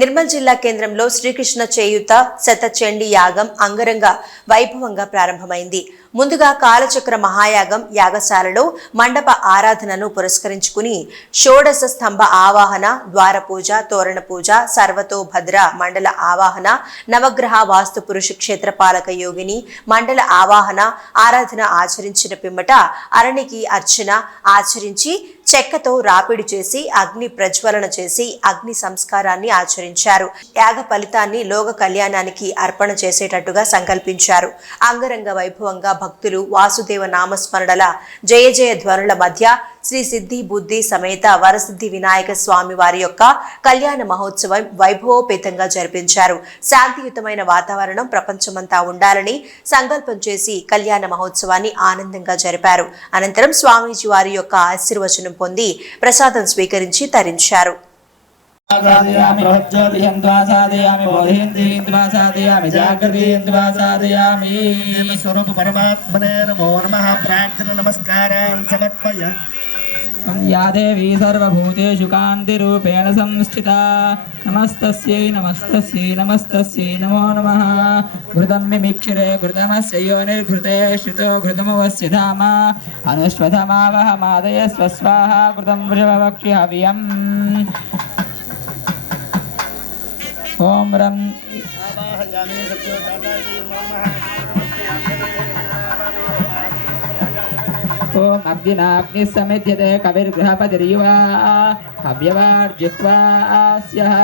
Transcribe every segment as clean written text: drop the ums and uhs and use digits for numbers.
నిర్మల్ జిల్లా కేంద్రంలో శ్రీకృష్ణ చేయూత శతచండీ యాగం అంగరంగ వైభవంగా ప్రారంభమైంది. ముందుగా కాలచక్ర మహాయాగం యాగశాలలో మండప ఆరాధనను పురస్కరించుకుని షోడశ స్తంభ ఆవాహన, ద్వార పూజ, తోరణ పూజ, సర్వతోభద్ర మండల ఆవాహన, నవగ్రహ వాస్తు పురుష క్షేత్రపాలక యోగిని మండల ఆవాహన ఆరాధన ఆచరించిన పిమ్మట అరణికి అర్చన ఆచరించి చెక్కతో రాపిడి చేసి అగ్ని ప్రజ్వలన చేసి అగ్ని సంస్కారాన్ని ఆచరించారు. యాగ ఫలితాన్ని లోక కళ్యాణానికి అర్పణ చేసేటట్టుగా సంకల్పించారు. అంగరంగ వైభవంగా భక్తులు వాసుదేవ నామస్మరణల జయ జయ ధ్వనుల మధ్య శ్రీ సిద్ధి బుద్ధి సమేత వరసిద్ధి వినాయక స్వామి వారి యొక్క కళ్యాణ మహోత్సవం వైభవోపేతంగా జరిపించారు. శాంతియుతమైన వాతావరణం ప్రపంచమంతా ఉండాలని సంకల్పం చేసి కళ్యాణ మహోత్సవాన్ని ఆనందంగా జరిపారు. అనంతరం స్వామీజీ వారి యొక్క ఆశీర్వచనం పొంది ప్రసాదం స్వీకరించి తరించారు. या देवी सर्वभूतेषु कान्तिरूपेण संस्थिता नमस्तस्यै नमस्तस्यै नमस्तस्यै नमो नमः। घृतं मिमिक्षिरे घृतमस्य योनिर्घृते श्रुतो घृतमवस्य धाम अनुष्वधमावहमादय स्वस्वाहा घृतं वृषभवक्षि हव्यम्। ॐ रं ओम अग्निनाग्नि समिध्यते कविर्गृहपतिर्युवा हव्यवार्जित्वा स्यः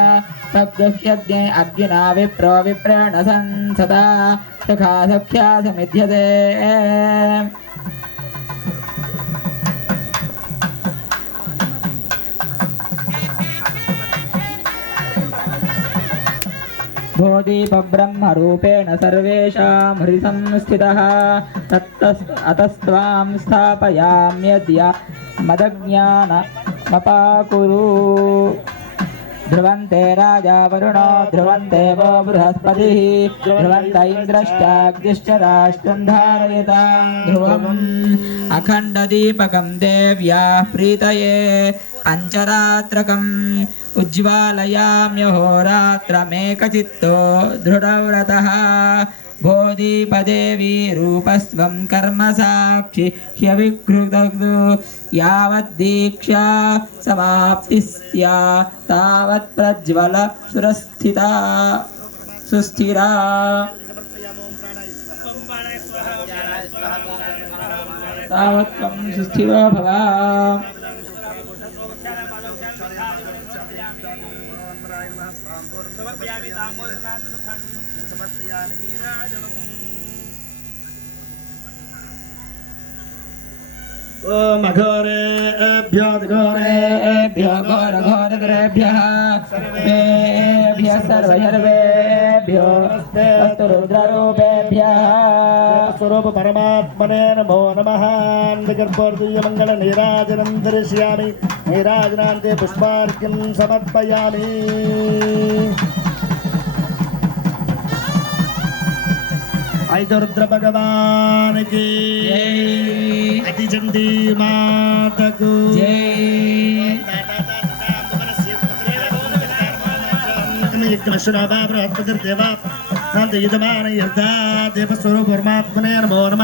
तद्गुह्यग्ने अग्निना विप्रो विप्रेण संसदा सखा सख्या समिध्यते। बोधिब्रह्मरूपेण सर्वेषां हृदि संस्थितः अतस्त्वां स्थापयाम्यद्य मदज्ञानमपाकुरु। ध्रुवन्ते राजा वरुणो ध्रुवन्ते वो बृहस्पतिः ध्रुवन्त इन्द्रश्चाग्निश्च राष्ट्रं धारयतां ध्रुवम्। अखण्डदीपकं देव्याः प्रीतये पञ्चरात्रकम् उज्ज्वालयाम्यहोरात्रमेकचित्तो दृढव्रतः। बोधिपदेवी रूपस्त्वं कर्मसाक्षि ह्यविकृतौ यावद्दीक्षा समाप्तिस्या तावत् प्रज्वल सुरस्थिता सुस्थिरा। तावत् त्वं सुस्थिरो भव। ओम अघोरेभ्यो घोरघोरघोरघोरेभ्यः सर्वसर्वेभ्यो रुद्ररूपेभ्यः स्वरूप परमात्मने नमो नमः। गर्भोर्दीयमंगल नीराजनं दर्शयामि नीराजनान्ते पुष्पार्घ्यं समर्पयामि। रुद्र भगवान की अतिचंडी माता को देव स्वरूप परमात्मने नमो नमः।